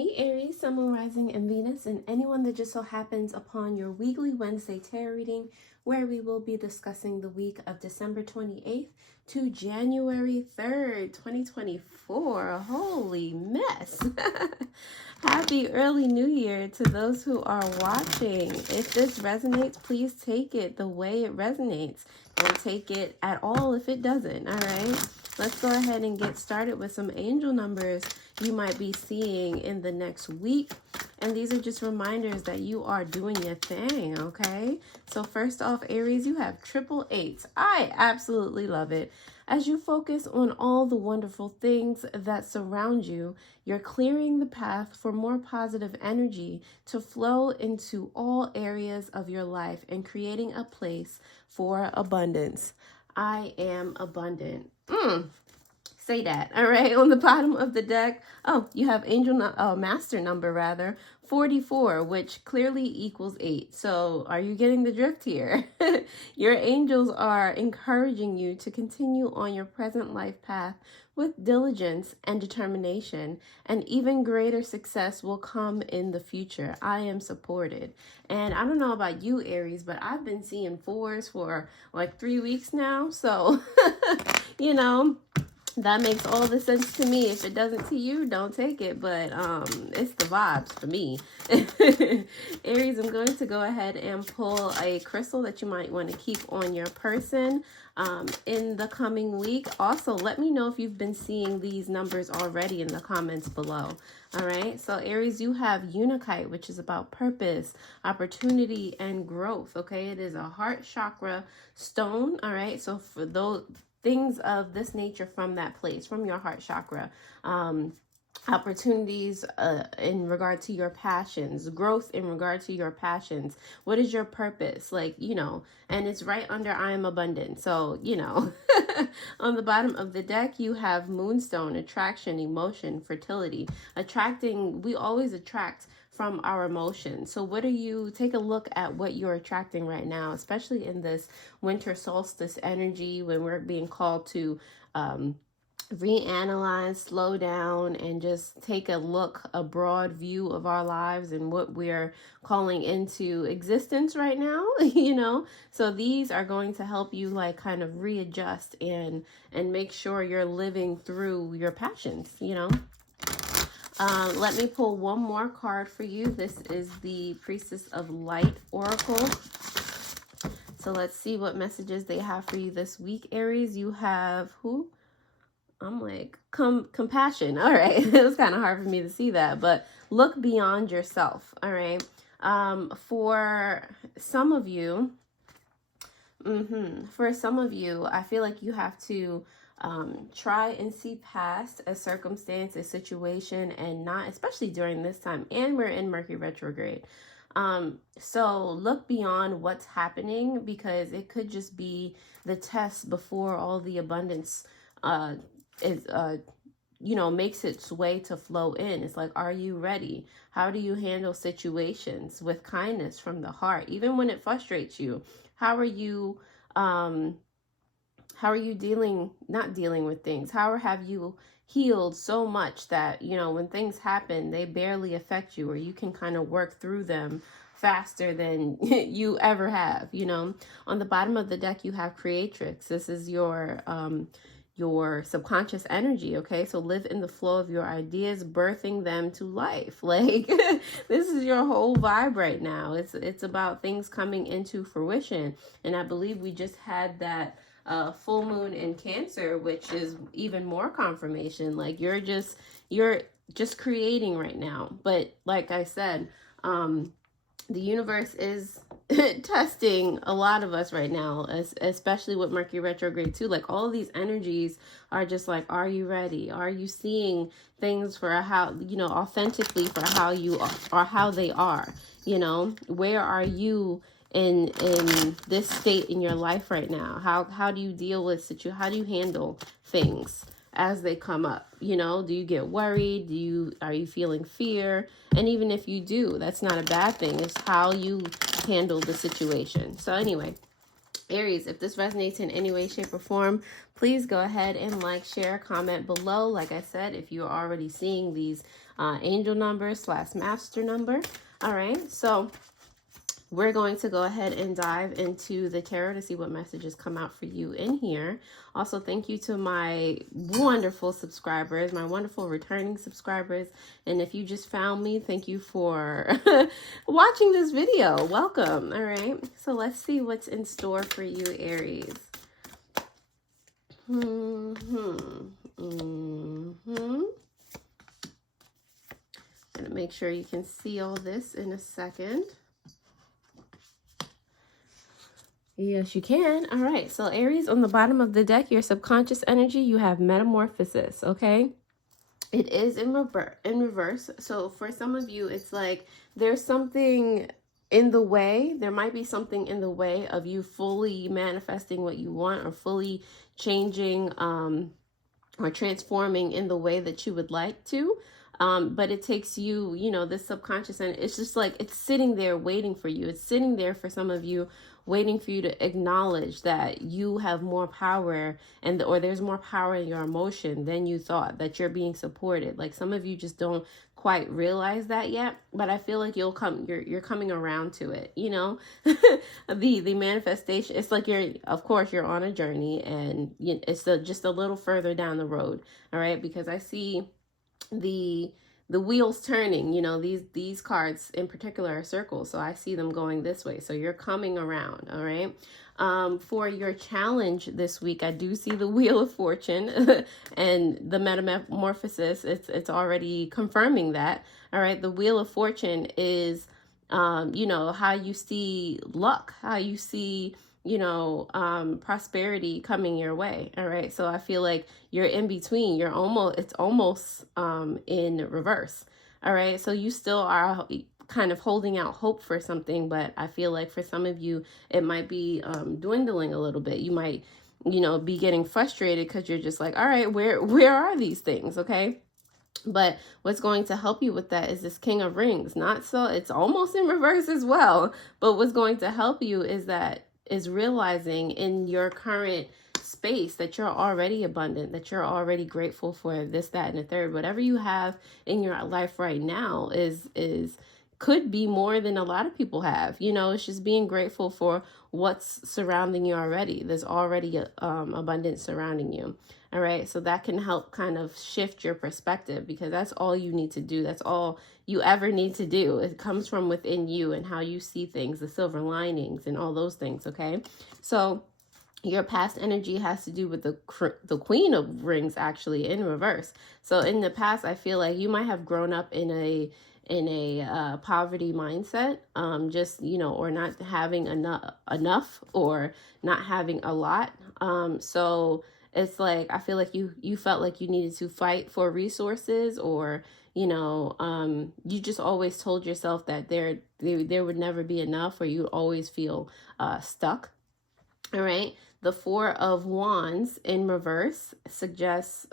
me, Aries, Sun, Moon, Rising, and Venus, and anyone that just so happens upon your weekly Wednesday tarot reading, where we will be discussing the week of December 28th to January 3rd, 2024. Holy mess. Happy early new year to those who are watching. If this resonates, please take it the way it resonates. Don't take it at all if it doesn't, all right? Let's go ahead and get started with some angel numbers you might be seeing in the next week. And these are just reminders that you are doing your thing, okay? So first off, Aries, you have 888. I absolutely love it. As you focus on all the wonderful things that surround you, you're clearing the path for more positive energy to flow into all areas of your life and creating a place for abundance. I am abundant. Say that. All right. On the bottom of the deck, you have master number rather, 44, which clearly equals 8. So are you getting the drift here? Your angels are encouraging you to continue on your present life path with diligence and determination, and even greater success will come in the future. I am supported. And I don't know about you, Aries, but I've been seeing 4s for like 3 weeks now. So, you know, that makes all the sense to me. If it doesn't to you, don't take it. But it's the vibes for me. Aries, I'm going to go ahead and pull a crystal that you might want to keep on your person in the coming week. Also, let me know if you've been seeing these numbers already in the comments below. All right. So Aries, you have Unakite, which is about purpose, opportunity, and growth. Okay. It is a heart chakra stone. All right. So for those things of this nature from that place, from your heart chakra, opportunities in regard to your passions, growth in regard to your passions. What is your purpose? Like, you know, and it's right under I am abundant. So, you know, on the bottom of the deck, you have Moonstone, attraction, emotion, fertility. Attracting, we always attract from our emotions. So what are you, take a look at what you're attracting right now, especially in this winter solstice energy when we're being called to reanalyze, slow down, and just take a broad view of our lives and what we're calling into existence right now, you know. So these are going to help you like kind of readjust and make sure you're living through your passions, you know. Let me pull one more card for you. This is the Priestess of Light Oracle. So let's see what messages they have for you this week, Aries. You have who? I'm like, compassion. All right. It was kind of hard for me to see that, but look beyond yourself. All right. For some of you, I feel like you have to try and see past a circumstance, a situation, and not, especially during this time, and we're in Mercury retrograde. So look beyond what's happening, because it could just be the test before all the abundance makes its way to flow in. It's like, are you ready? How do you handle situations with kindness from the heart, even when it frustrates you? How are you not dealing with things? How have you healed so much that, you know, when things happen, they barely affect you, or you can kind of work through them faster than you ever have, you know? On the bottom of the deck, you have Creatrix. This is your subconscious energy, okay? So live in the flow of your ideas, birthing them to life. Like, this is your whole vibe right now. It's about things coming into fruition. And I believe we just had that full moon in Cancer, which is even more confirmation. Like, you're just creating right now. But like I said, the universe is testing a lot of us right now, especially with Mercury retrograde too. Like, all of these energies are just like, are you ready? Are you seeing things for how, you know, authentically for how you are, or how they are, you know? Where are you in this state in your life right now? How do you deal with how do you handle things as they come up? You know, do you get worried? Are you feeling fear? And even if you do, that's not a bad thing. It's how you handle the situation. So anyway, Aries, if this resonates in any way, shape, or form, please go ahead and like, share, comment below. Like I said, if you're already seeing these angel number / master number. All right, so we're going to go ahead and dive into the tarot to see what messages come out for you in here. Also, thank you to my wonderful subscribers, my wonderful returning subscribers. And if you just found me, thank you for watching this video. Welcome. All right. So let's see what's in store for you, Aries. Gonna make sure you can see all this in a second. Yes, you can. All right. So Aries, on the bottom of the deck, your subconscious energy, you have metamorphosis. Okay. It is in reverse. So for some of you, it's like there's something in the way. There might be something in the way of you fully manifesting what you want, or fully changing or transforming in the way that you would like to. But it takes you, you know, this subconscious, and it's just like it's sitting there waiting for you. It's sitting there for some of you, waiting for you to acknowledge that you have more power, and or there's more power in your emotion than you thought, that you're being supported. Like some of you just don't quite realize that yet, but I feel like you're coming around to it, you know. the manifestation, it's like of course you're on a journey, and it's just a little further down the road. All right, because I see the wheels turning, you know. These cards in particular are circles, so I see them going this way. So you're coming around. All right. For your challenge this week, I do see the Wheel of Fortune and the metamorphosis. It's already confirming that. All right. The Wheel of Fortune is you know, how you see luck, how you see, you know, prosperity coming your way. All right. So I feel like you're in between. It's almost in reverse. All right. So you still are kind of holding out hope for something, but I feel like for some of you, it might be dwindling a little bit. You might, you know, be getting frustrated because you're just like, all right, where are these things? Okay. But what's going to help you with that is this King of Rings. It's almost in reverse as well. But what's going to help you is realizing in your current space that you're already abundant, that you're already grateful for this, that, and the third. Whatever you have in your life right now could be more than a lot of people have. You know, it's just being grateful for what's surrounding you already. There's already abundance surrounding you. All right. So that can help kind of shift your perspective, because that's all you need to do. That's all you ever need to do. It comes from within you and how you see things, the silver linings and all those things. Okay. So your past energy has to do with the Queen of Rings, actually in reverse. So in the past, I feel like you might have grown up in a poverty mindset, just, you know, or not having enough or not having a lot. So it's like, I feel like you felt like you needed to fight for resources, or, you know, you just always told yourself that there would never be enough, or you always feel stuck. All right. The Four of Wands in reverse suggests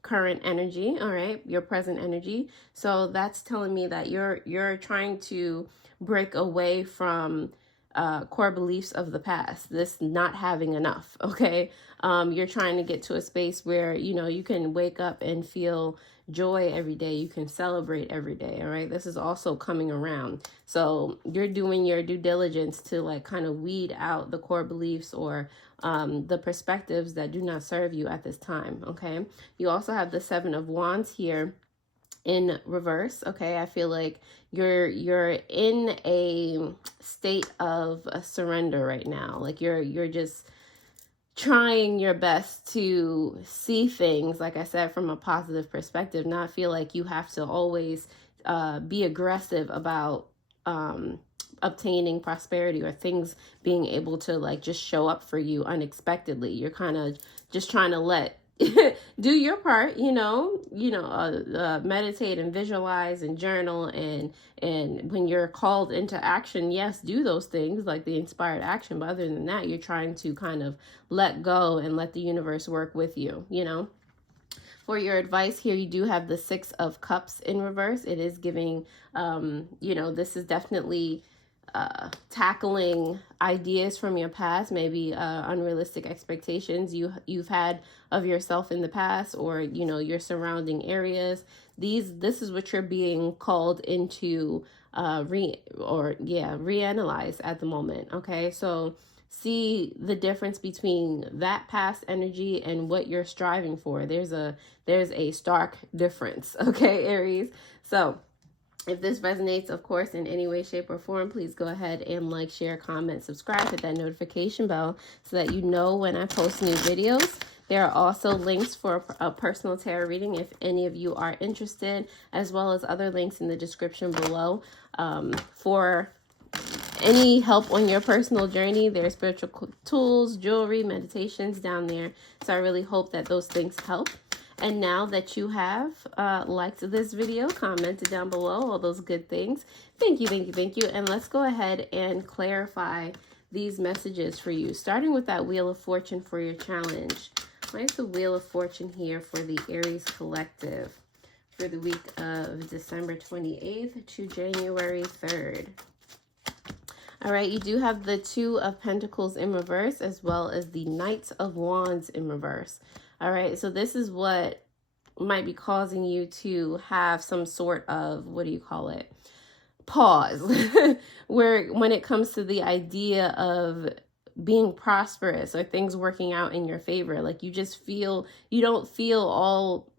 current energy. All right, your present energy. So that's telling me that you're trying to break away from core beliefs of the past, this not having enough. Okay. You're trying to get to a space where, you know, you can wake up and feel joy every day. You can celebrate every day. All right. This is also coming around. So you're doing your due diligence to like kind of weed out the core beliefs or the perspectives that do not serve you at this time. Okay. You also have the Seven of Wands here in reverse. Okay. I feel like you're in a state of surrender right now. Like you're just trying your best to see things, like I said, from a positive perspective, not feel like you have to always be aggressive about obtaining prosperity or things being able to like just show up for you unexpectedly. You're kind of just trying to let do your part, meditate and visualize and journal, and when you're called into action, yes, do those things like the inspired action. But other than that, you're trying to kind of let go and let the universe work with you, For your advice here, you do have the Six of Cups in reverse. It is giving, this is definitely tackling ideas from your past, maybe unrealistic expectations you've had of yourself in the past, or you know, your surrounding areas. This is what you're being called into reanalyze at the moment. Okay, so see the difference between that past energy and what you're striving for. There's a stark difference. Okay, Aries. So if this resonates, of course, in any way, shape, or form, please go ahead and like, share, comment, subscribe, hit that notification bell so that you know when I post new videos. There are also links for a personal tarot reading if any of you are interested, as well as other links in the description below for any help on your personal journey. There are spiritual tools, jewelry, meditations down there. So I really hope that those things help. And now that you have liked this video, commented down below, all those good things, thank you, thank you, thank you. And let's go ahead and clarify these messages for you, starting with that Wheel of Fortune for your challenge. Why is the Wheel of Fortune here for the Aries Collective for the week of December 28th to January 3rd? All right, you do have the Two of Pentacles in reverse, as well as the Knight of Wands in reverse. All right, so this is what might be causing you to have some sort of, what do you call it? Pause. Where when it comes to the idea of being prosperous or things working out in your favor, like you just feel, you don't feel all,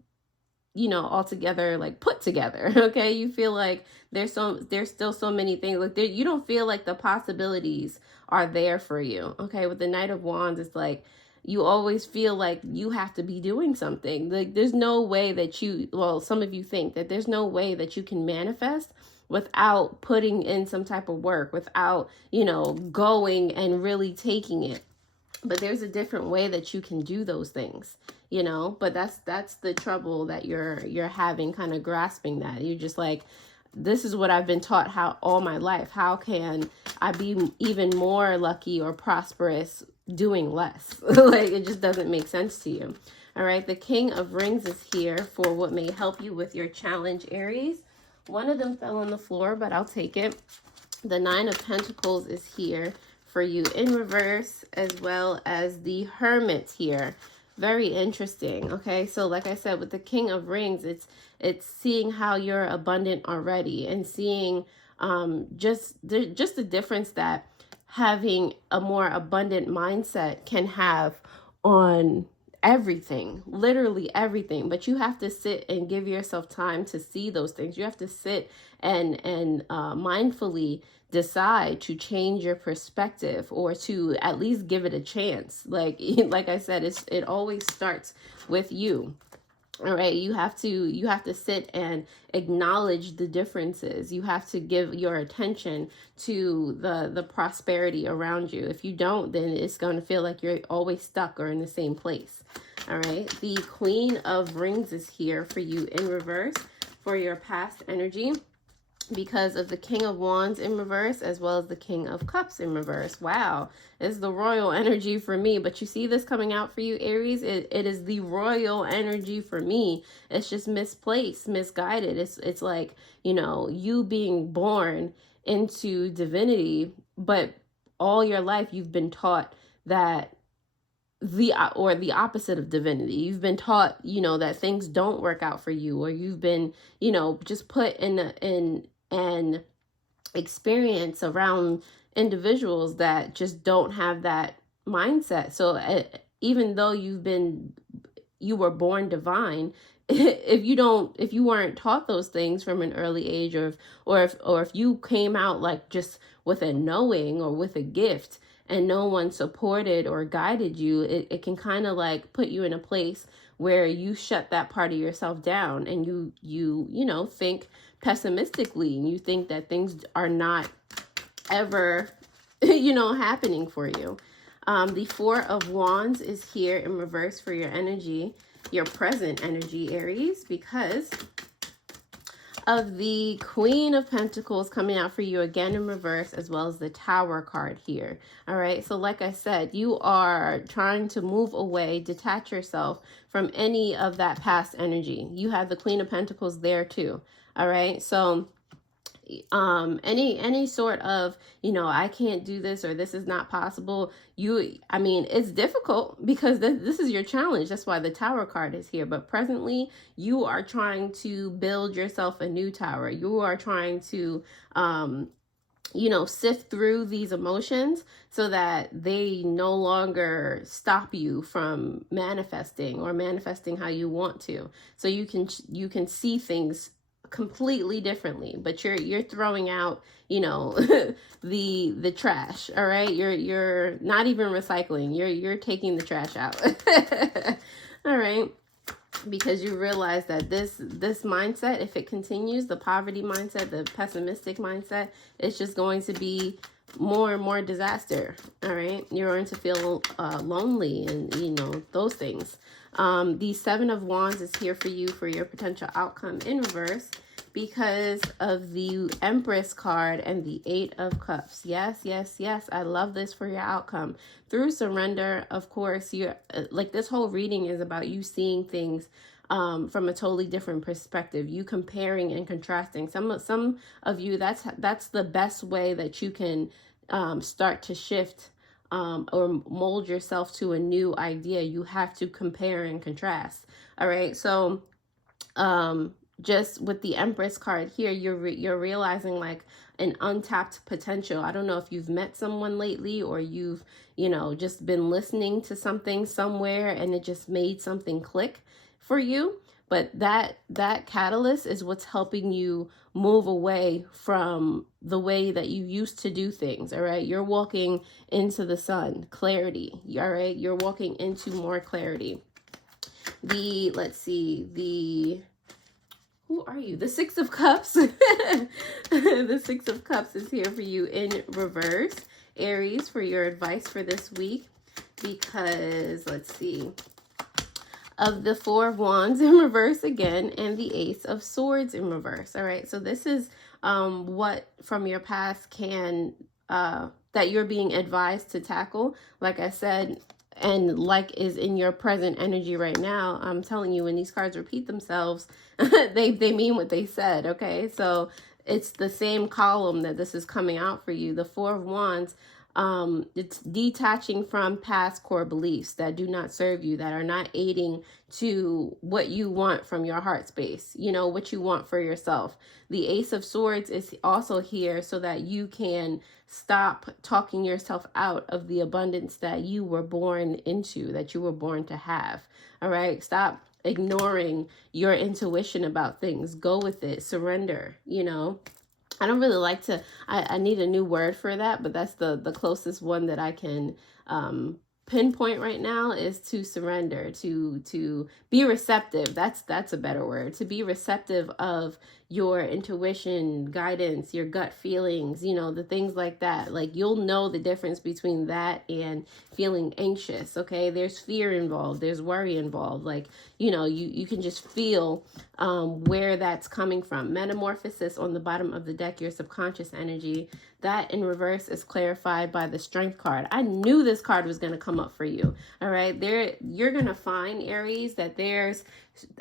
you know, all together, like put together. Okay, you feel like there's still so many things, like you don't feel like the possibilities are there for you. Okay, with the Knight of Wands, it's like you always feel like you have to be doing something. Like there's no way that you, well, some of you think that there's no way that you can manifest without putting in some type of work, without, you know, going and really taking it. But there's a different way that you can do those things, you know. But that's the trouble that you're having, kind of grasping that. You're just like, this is what I've been taught how all my life. How can I be even more lucky or prosperous doing less? Like it just doesn't make sense to you. All right, the King of Rings is here for what may help you with your challenge, Aries. One of them fell on the floor, but I'll take it. The Nine of Pentacles is here for you in reverse, as well as the Hermit here. Very interesting. Okay, so like I said, with the King of Rings, it's seeing how you're abundant already, and seeing just the difference that having a more abundant mindset can have on everything, literally everything. But you have to sit and give yourself time to see those things. You have to sit and mindfully decide to change your perspective, or to at least give it a chance. Like I said, it always starts with you. All right, you have to sit and acknowledge the differences. You have to give your attention to the prosperity around you. If you don't, then it's going to feel like you're always stuck or in the same place. All right, the Queen of Rings is here for you in reverse for your past energy, because of the King of Wands in reverse, as well as the King of Cups in reverse. Wow, it's the royal energy for me. But you see this coming out for you, Aries? It is the royal energy for me. It's just misplaced, misguided. It's like, you know, you being born into divinity, but all your life you've been taught that the opposite of divinity. You've been taught, you know, that things don't work out for you, or you've been, you know, just put in an experience around individuals that just don't have that mindset. So even though you were born divine, if you weren't taught those things from an early age, or if you came out like just with a knowing or with a gift, and no one supported or guided you, it can kind of like put you in a place where you shut that part of yourself down, and you know, think pessimistically, and you think that things are not ever, you know, happening for you. The Four of Wands is here in reverse for your energy, your present energy, Aries, because of the Queen of Pentacles coming out for you again in reverse, as well as the Tower card here. All right, so like I said, you are trying to move away, detach yourself from any of that past energy. You have the Queen of Pentacles there too. All right, so any sort of, you know, I can't do this or this is not possible. I mean, it's difficult because this is your challenge. That's why the Tower card is here. But presently, you are trying to build yourself a new tower. You are trying to, you know, sift through these emotions so that they no longer stop you from manifesting or manifesting how you want to. So you can see things completely differently, but you're throwing out, you know, the trash. All right, you're not even recycling. You're taking the trash out. All right. Because you realize that this mindset, if it continues, the poverty mindset, the pessimistic mindset, it's just going to be more and more disaster. All right, you're going to feel lonely, and you know, those things. The Seven of Wands is here for you for your potential outcome in reverse because of the Empress card and the Eight of Cups. Yes, yes, yes. I love this for your outcome. Through surrender, of course, you're like, this whole reading is about you seeing things from a totally different perspective. You comparing and contrasting. Some of you, that's the best way that you can start to shift or mold yourself to a new idea. You have to compare and contrast. All right, so just with the Empress card here, you're realizing like an untapped potential. I don't know if you've met someone lately or you've, you know, just been listening to something somewhere and it just made something click for you. But that catalyst is what's helping you move away from the way that you used to do things. All right, you're walking into the sun, clarity. All right, you're walking into more clarity. Let's see, who are you? The Six of Cups. The Six of Cups is here for you in reverse. Aries, for your advice for this week. Because, let's see, of the Four of Wands in reverse again, and the Ace of Swords in reverse. All right, so this is what from your past can, that you're being advised to tackle. Like I said, and like is in your present energy right now. I'm telling you, when these cards repeat themselves, they mean what they said, okay? So it's the same column that this is coming out for you. The Four of Wands, it's detaching from past core beliefs that do not serve you, that are not aiding to what you want from your heart space, you know, what you want for yourself. The Ace of Swords is also here so that you can stop talking yourself out of the abundance that you were born into, that you were born to have. All right, stop ignoring your intuition about things. Go with it. Surrender, you know. I don't really like to, I need a new word for that, but that's the closest one that I can pinpoint right now, is to surrender, to be receptive. That's a better word. To be receptive of your intuition, guidance, your gut feelings, you know, the things like that. Like, you'll know the difference between that and feeling anxious, okay? There's fear involved, there's worry involved. Like, you know, you can just feel where that's coming from. Metamorphosis on the bottom of the deck, your subconscious energy. That in reverse is clarified by the Strength card. I knew this card was going to come up for you. All right, you're going to find, Aries, that there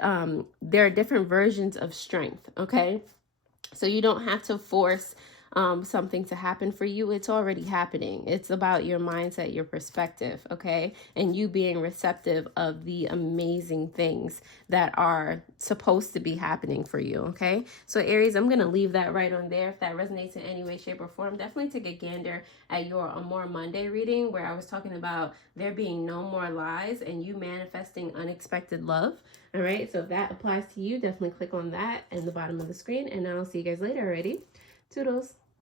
are different versions of strength. Okay, so you don't have to force something to happen for you. It's already happening. It's about your mindset, your perspective, okay? And you being receptive of the amazing things that are supposed to be happening for you, okay? So Aries, I'm going to leave that right on there. If that resonates in any way, shape, or form, definitely take a gander at your Amore Monday reading, where I was talking about there being no more lies and you manifesting unexpected love. All right, so if that applies to you, definitely click on that in the bottom of the screen, and I'll see you guys later. Already, toodles.